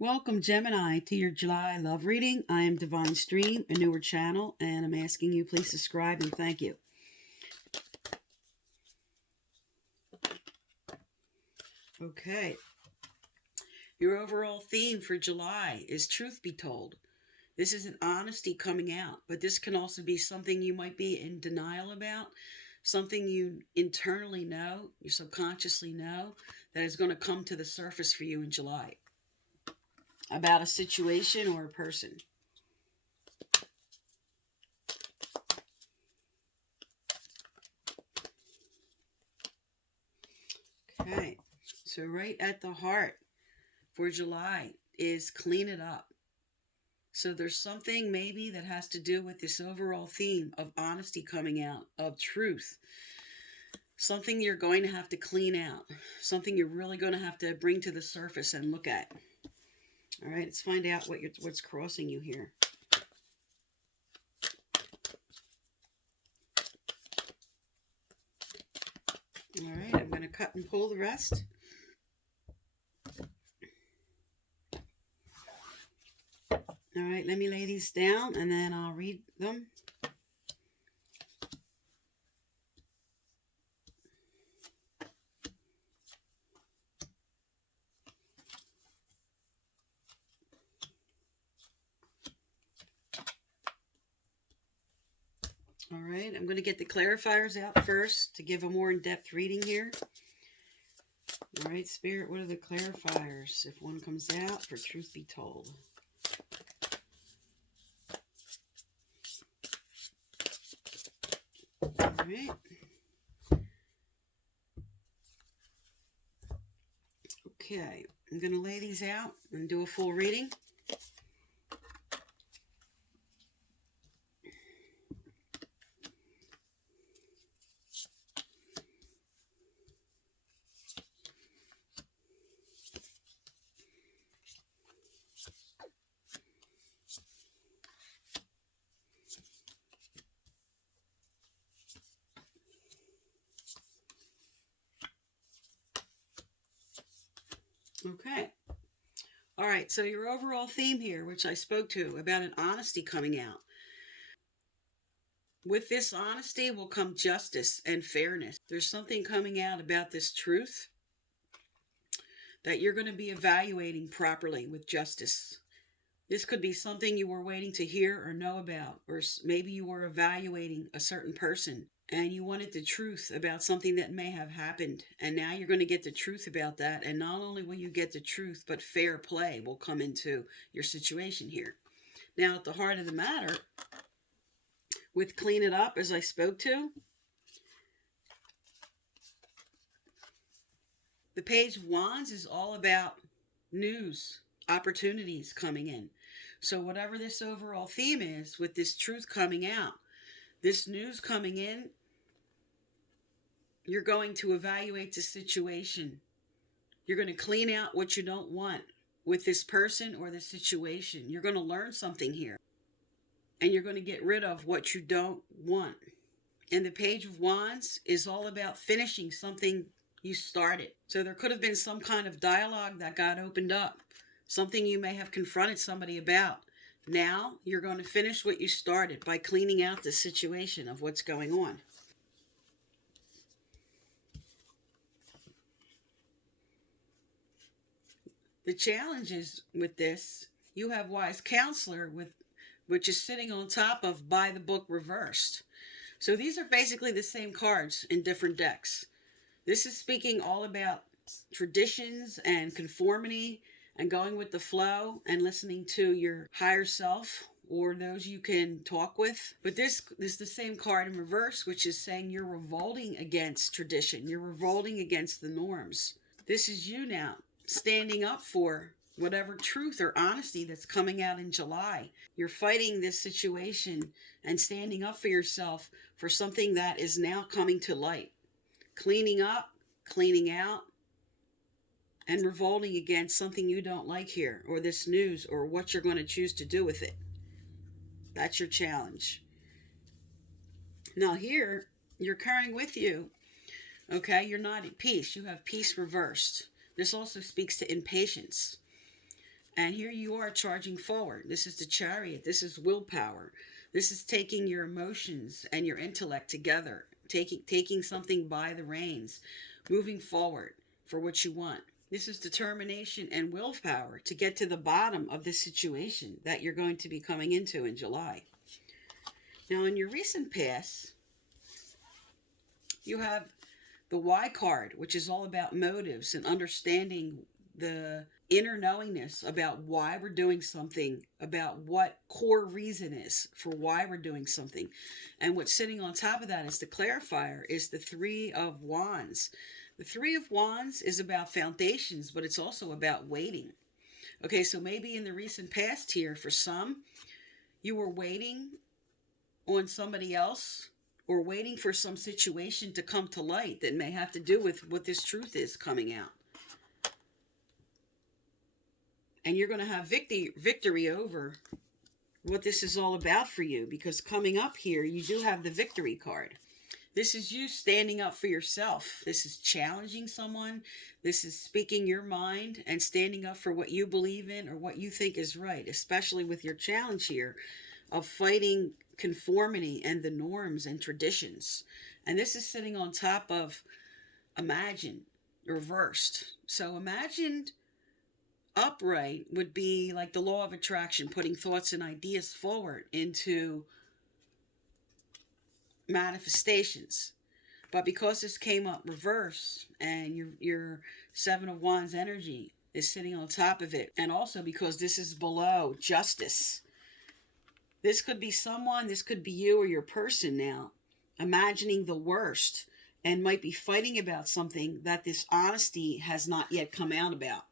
Welcome, Gemini, to your July love reading. I am Divine Stream, a newer channel, and I'm asking you please subscribe and thank you. Okay. Your overall theme for July is truth be told. This is an honesty coming out, but this can also be something you might be in denial about, something you internally know, you subconsciously know, that is going to come to the surface for you in July about a situation or a person. Okay, so right at the heart for July is clean it up. So there's something maybe that has to do with this overall theme of honesty coming out, of truth. Something you're going to have to clean out. Something you're really going to have to bring to the surface and look at. All right, let's find out what's crossing you here. All right, I'm going to cut and pull the rest. All right, let me lay these down and then I'll read them. All right, I'm going to get the clarifiers out first to give a more in-depth reading here. All right, Spirit, what are the clarifiers if one comes out for truth be told? All right. Okay, I'm going to lay these out and do a full reading. Okay. All right, so your overall theme here, which I spoke to, about an honesty coming out. With this honesty will come justice and fairness. There's something coming out about this truth that you're going to be evaluating properly with justice. This could be something you were waiting to hear or know about, or maybe you were evaluating a certain person and you wanted the truth about something that may have happened. And now you're going to get the truth about that. And not only will you get the truth, but fair play will come into your situation here. Now, at the heart of the matter, with clean it up, as I spoke to, the Page of Wands is all about news, opportunities coming in. So whatever this overall theme is, with this truth coming out, this news coming in, you're going to evaluate the situation. You're going to clean out what you don't want with this person or this situation. You're going to learn something here. And you're going to get rid of what you don't want. And the Page of Wands is all about finishing something you started. So there could have been some kind of dialogue that got opened up. Something you may have confronted somebody about. Now you're going to finish what you started by cleaning out the situation of what's going on. The challenges with this, you have Wise Counselor, which is sitting on top of By the Book reversed. So these are basically the same cards in different decks. This is speaking all about traditions and conformity and going with the flow and listening to your higher self or those you can talk with. But this is the same card in reverse, which is saying you're revolting against tradition. You're revolting against the norms. This is you now standing up for whatever truth or honesty that's coming out in July. You're fighting this situation and standing up for yourself for something that is now coming to light. Cleaning up, cleaning out, and revolting against something you don't like here, or this news, or what you're going to choose to do with it. That's your challenge. Now here, you're carrying with you, okay, you're not at peace. You have peace reversed. This also speaks to impatience. And here you are charging forward. This is the Chariot. This is willpower. This is taking your emotions and your intellect together, taking something by the reins, moving forward for what you want. This is determination and willpower to get to the bottom of this situation that you're going to be coming into in July. Now, in your recent past, you have the Y card, which is all about motives and understanding the inner knowingness about why we're doing something, about what core reason is for why we're doing something. And what's sitting on top of that is the clarifier, is the Three of Wands. The Three of Wands is about foundations, but it's also about waiting. Okay, so maybe in the recent past here, for some, you were waiting on somebody else or waiting for some situation to come to light that may have to do with what this truth is coming out. And you're going to have victory over what this is all about for you, because coming up here, you do have the Victory card. This is you standing up for yourself. This is challenging someone. This is speaking your mind and standing up for what you believe in or what you think is right, especially with your challenge here of fighting conformity and the norms and traditions. And this is sitting on top of Imagine, reversed. So imagined upright would be like the law of attraction, putting thoughts and ideas forward into manifestations. But because this came up reverse and your Seven of Wands energy is sitting on top of it, and also because this is below justice, this could be someone, this could be you or your person now, imagining the worst and might be fighting about something that this honesty has not yet come out about.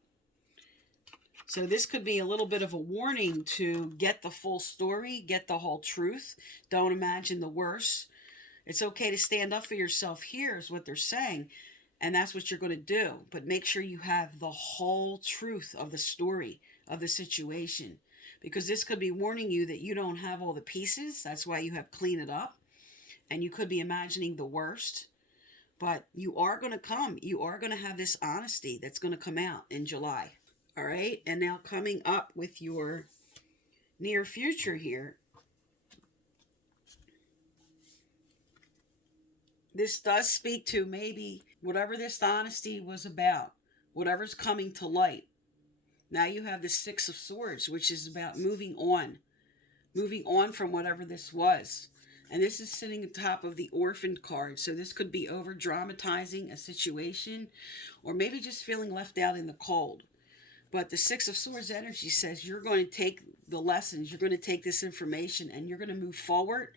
So this could be a little bit of a warning to get the full story, get the whole truth. Don't imagine the worst. It's okay to stand up for yourself here is what they're saying. And that's what you're going to do. But make sure you have the whole truth of the story, of the situation. Because this could be warning you that you don't have all the pieces. That's why you have clean it up. And you could be imagining the worst. But you are going to come. You are going to have this honesty that's going to come out in July. All right. And now coming up with your near future here. This does speak to maybe whatever this honesty was about, whatever's coming to light. Now you have the Six of Swords, which is about moving on from whatever this was. And this is sitting on top of the Orphaned card. So this could be over dramatizing a situation or maybe just feeling left out in the cold. But the Six of Swords energy says you're going to take the lessons, you're going to take this information, and you're going to move forward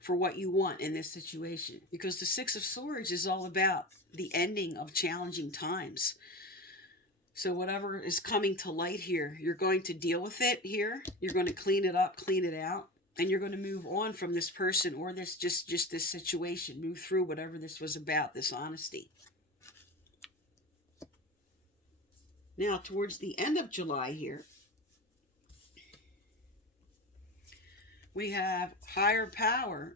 for what you want in this situation. Because the Six of Swords is all about the ending of challenging times. So whatever is coming to light here, you're going to deal with it here. You're going to clean it up, clean it out. And you're going to move on from this person or this just this situation. Move through whatever this was about, this honesty. Now, towards the end of July here, we have higher power,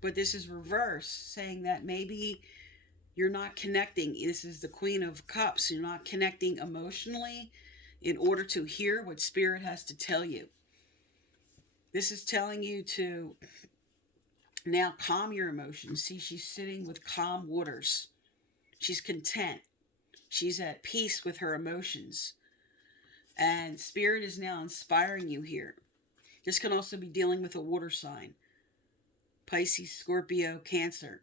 but this is reverse, saying that maybe you're not connecting. This is the Queen of Cups. You're not connecting emotionally in order to hear what Spirit has to tell you. This is telling you to now calm your emotions. See, she's sitting with calm waters. She's content. She's at peace with her emotions. And Spirit is now inspiring you here. This can also be dealing with a water sign. Pisces, Scorpio, Cancer.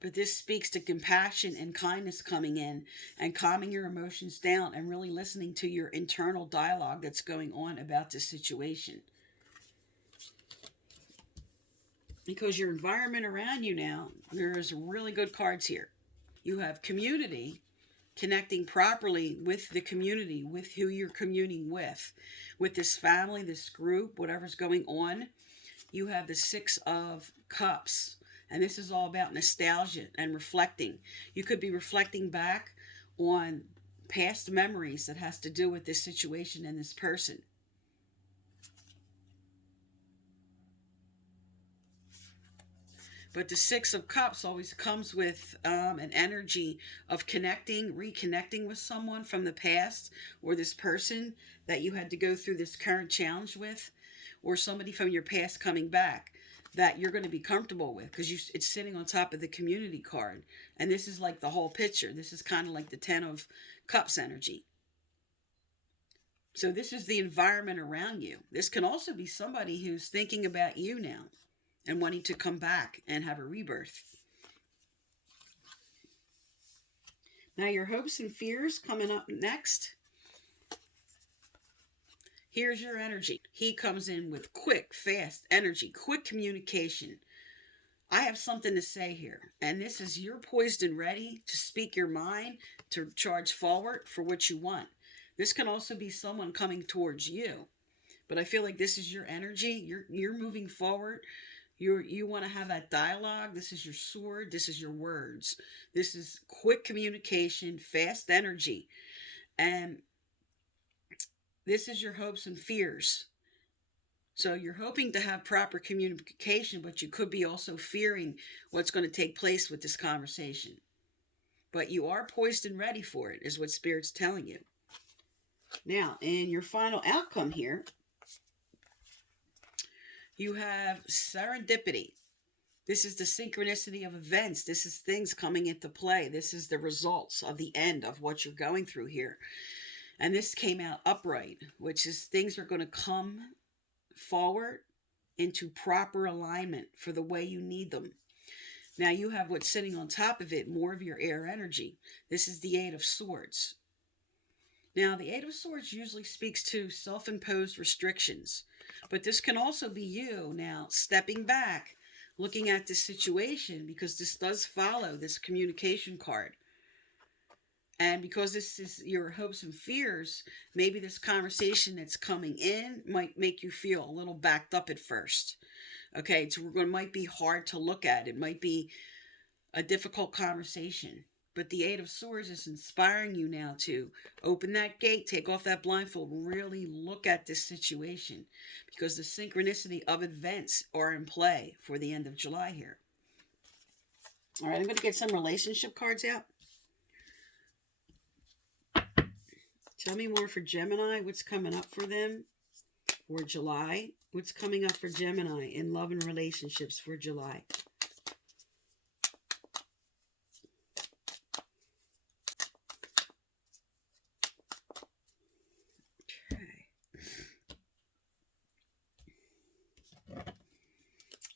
But this speaks to compassion and kindness coming in and calming your emotions down and really listening to your internal dialogue that's going on about this situation. Because your environment around you now, there's really good cards here. You have community, connecting properly with the community, with who you're communing with this family, this group, whatever's going on. You have the Six of Cups. And this is all about nostalgia and reflecting. You could be reflecting back on past memories that has to do with this situation and this person. But the Six of Cups always comes with an energy of connecting, reconnecting with someone from the past, or this person that you had to go through this current challenge with, or somebody from your past coming back that you're going to be comfortable with, because it's sitting on top of the community card. And this is like the whole picture. This is kind of like the Ten of Cups energy. So this is the environment around you. This can also be somebody who's thinking about you now and wanting to come back and have a rebirth. Now your hopes and fears coming up next. Here's your energy. He comes in with quick, fast energy, quick communication. I have something to say here. And this is you're poised and ready to speak your mind, to charge forward for what you want. This can also be someone coming towards you. But I feel like this is your energy. You're moving forward. You want to have that dialogue. This is your sword. This is your words. This is quick communication, fast energy. And this is your hopes and fears. So you're hoping to have proper communication, but you could be also fearing what's going to take place with this conversation. But you are poised and ready for it, is what Spirit's telling you. Now, in your final outcome here, you have serendipity. This is the synchronicity of events. This is things coming into play. This is the results of the end of what you're going through here. And this came out upright, which is things are going to come forward into proper alignment for the way you need them. Now you have what's sitting on top of it, more of your air energy. This is the Eight of Swords. Now, the Eight of Swords usually speaks to self-imposed restrictions, but this can also be you now stepping back, looking at this situation, because this does follow this communication card. And because this is your hopes and fears, maybe this conversation that's coming in might make you feel a little backed up at first. Okay, it might be hard to look at. It might be a difficult conversation. But the Eight of Swords is inspiring you now to open that gate, take off that blindfold, really look at this situation, because the synchronicity of events are in play for the end of July here. All right, I'm going to get some relationship cards out. Tell me more for Gemini. What's coming up for them for July? What's coming up for Gemini in love and relationships for July?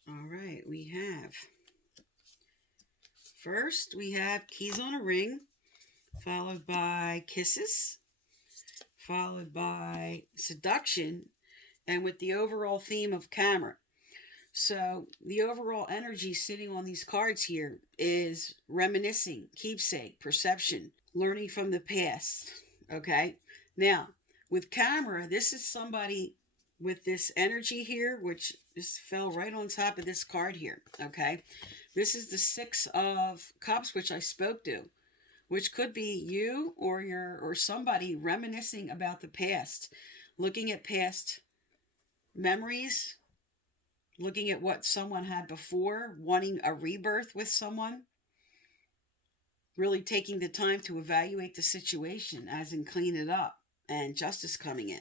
All right, first we have keys on a ring, followed by kisses, followed by seduction, and with the overall theme of camera. So the overall energy sitting on these cards here is reminiscing, keepsake, perception, learning from the past. Okay, now with camera, this is somebody with this energy here, which just fell right on top of this card here. Okay, this is the Six of Cups, which I spoke to, which could be you or somebody reminiscing about the past, looking at past memories, looking at what someone had before, wanting a rebirth with someone, really taking the time to evaluate the situation, as in clean it up, and justice coming in.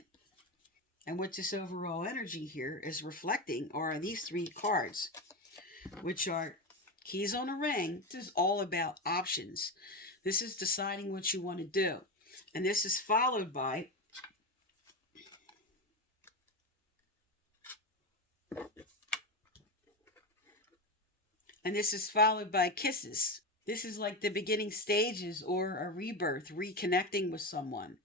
And what this overall energy here is reflecting are these three cards, which are keys on a ring. This is all about options. This is deciding what you want to do. And this is followed by kisses. This is like the beginning stages or a rebirth, reconnecting with someone.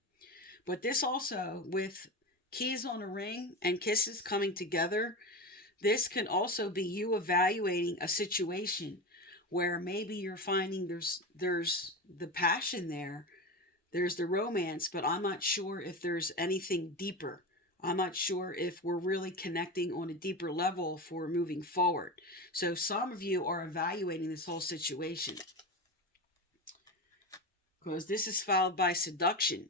But this also, with keys on a ring and kisses coming together, this can also be you evaluating a situation where maybe you're finding there's the passion there, there's the romance, but I'm not sure if there's anything deeper. I'm not sure if we're really connecting on a deeper level for moving forward. So some of you are evaluating this whole situation, because this is followed by seduction,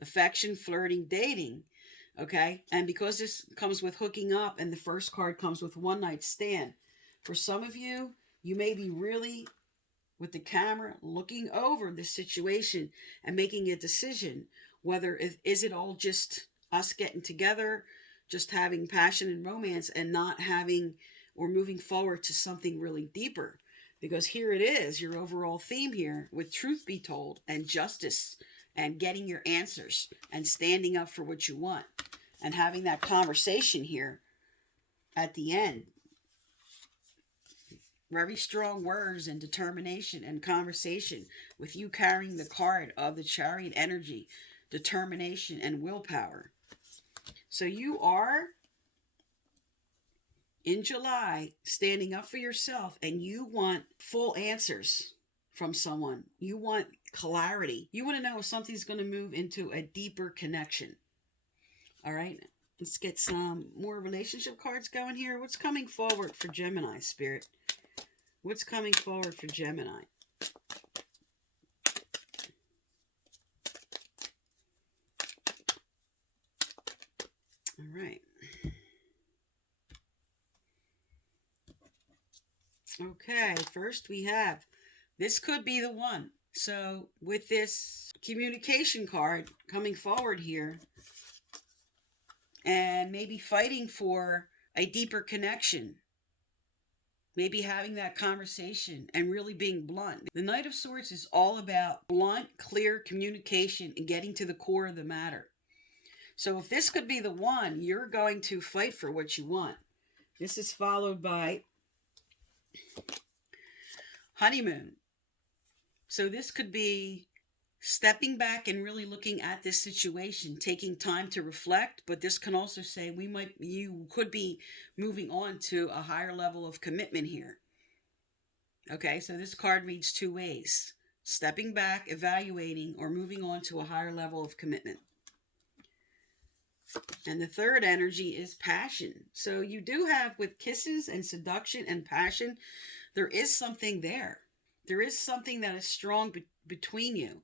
affection, flirting, dating. Okay, and because this comes with hooking up, and the first card comes with one night stand, for some of you, You may be really with the camera looking over the situation and making a decision whether is it all just us getting together, just having passion and romance, and not having or moving forward to something really deeper. Because here it is, your overall theme here with truth be told and justice and getting your answers and standing up for what you want and having that conversation here at the end. Very strong words and determination and conversation with you carrying the card of the Chariot energy, determination and willpower. So you are in July standing up for yourself, and you want full answers from someone. You want clarity. You want to know if something's going to move into a deeper connection. All right, let's get some more relationship cards going here. What's coming forward for Gemini, Spirit? What's coming forward for Gemini? All right. Okay, first we have, this could be the one. So with this communication card coming forward here, and maybe fighting for a deeper connection, maybe having that conversation and really being blunt. The Knight of Swords is all about blunt, clear communication and getting to the core of the matter. So if this could be the one, you're going to fight for what you want. This is followed by honeymoon. So this could be stepping back and really looking at this situation, taking time to reflect, but this can also say you could be moving on to a higher level of commitment here. Okay, so this card reads two ways: stepping back, evaluating, or moving on to a higher level of commitment. And the third energy is passion. So you do have, with kisses and seduction and passion, there is something there. There is something that is strong between you.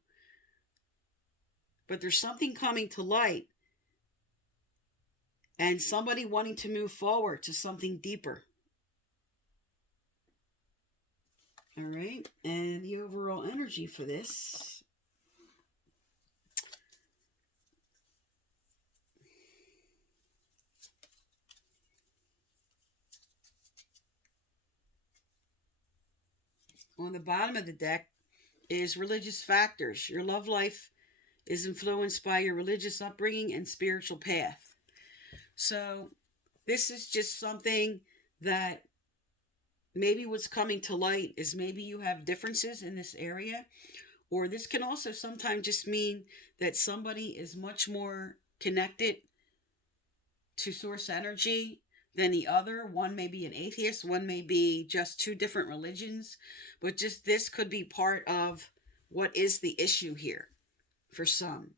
But there's something coming to light and somebody wanting to move forward to something deeper. All right. And the overall energy for this. On the bottom of the deck is religious factors. Your love life is influenced by your religious upbringing and spiritual path. So this is just something that maybe what's coming to light is maybe you have differences in this area, or this can also sometimes just mean that somebody is much more connected to source energy than the other. One may be an atheist, one may be just two different religions, but just this could be part of what is the issue here for some.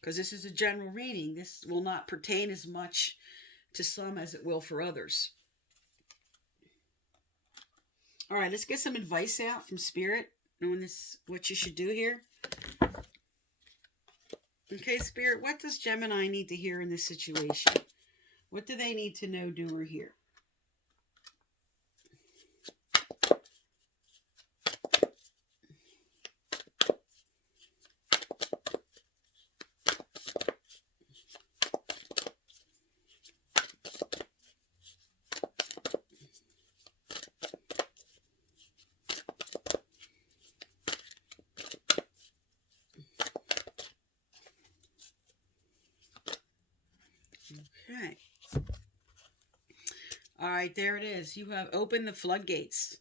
Because this is a general reading, this will not pertain as much to some as it will for others. All right, let's get some advice out from Spirit on this, what you should do here. Okay, Spirit, what does Gemini need to hear in this situation? What do they need to know, do, or hear? Okay. All right, there it is. You have opened the floodgates.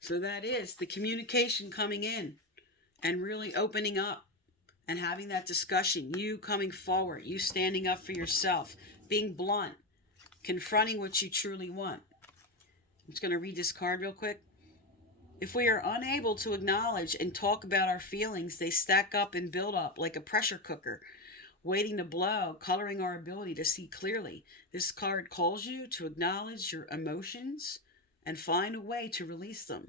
So that is the communication coming in and really opening up and having that discussion. You coming forward, you standing up for yourself, being blunt, confronting what you truly want. I'm just going to read this card real quick. If we are unable to acknowledge and talk about our feelings, they stack up and build up like a pressure cooker, waiting to blow, coloring our ability to see clearly. This card calls you to acknowledge your emotions and find a way to release them.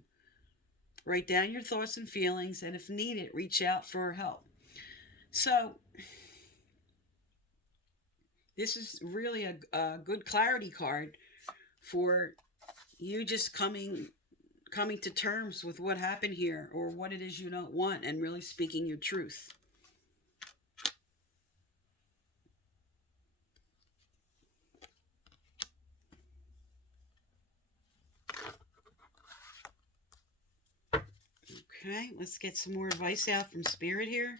Write down your thoughts and feelings, and if needed, reach out for help. So, this is really a good clarity card for you just coming to terms with what happened here, or what it is you don't want, and really speaking your truth. Okay, let's get some more advice out from Spirit here.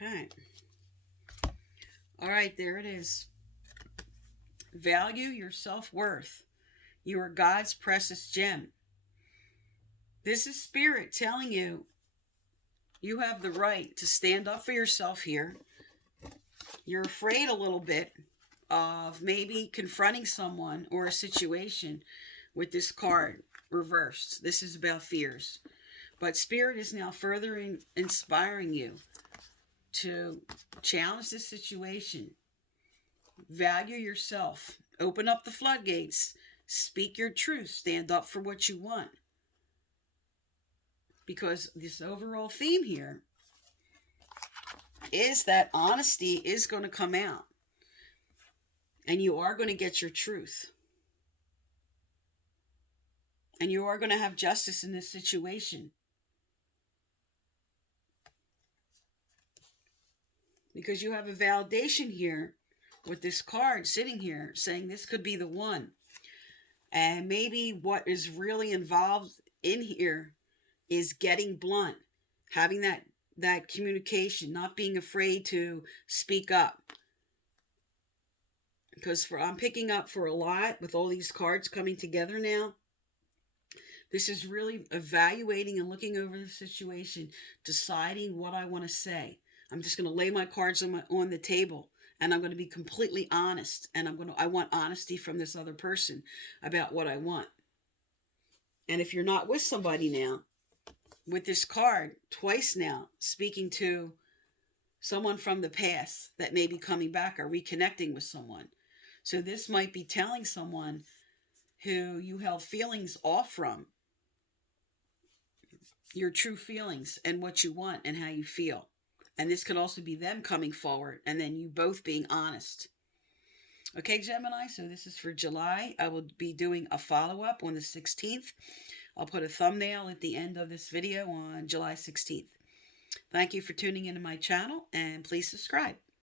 Okay. All right, there it is. Value your self-worth. You are God's precious gem. This is Spirit telling you you have the right to stand up for yourself here. You're afraid a little bit of maybe confronting someone or a situation with this card reversed. This is about fears. But Spirit is now further inspiring you to challenge this situation. Value yourself. Open up the floodgates. Speak your truth. Stand up for what you want. Because this overall theme here is that honesty is going to come out. And you are going to get your truth. And you are going to have justice in this situation. Because you have a validation here with this card sitting here saying this could be the one. And maybe what is really involved in here is getting blunt, having that communication, not being afraid to speak up. Because I'm picking up for a lot with all these cards coming together now. This is really evaluating and looking over the situation, deciding what I want to say. I'm just going to lay my cards on the table, and I'm going to be completely honest. And I want honesty from this other person about what I want. And if you're not with somebody now, with this card twice now, speaking to someone from the past that may be coming back or reconnecting with someone. So this might be telling someone who you held feelings off from, your true feelings and what you want and how you feel. And this could also be them coming forward and then you both being honest. Okay, Gemini, so this is for July. I will be doing a follow-up on the 16th. I'll put a thumbnail at the end of this video on July 16th. Thank you for tuning into my channel, and please subscribe.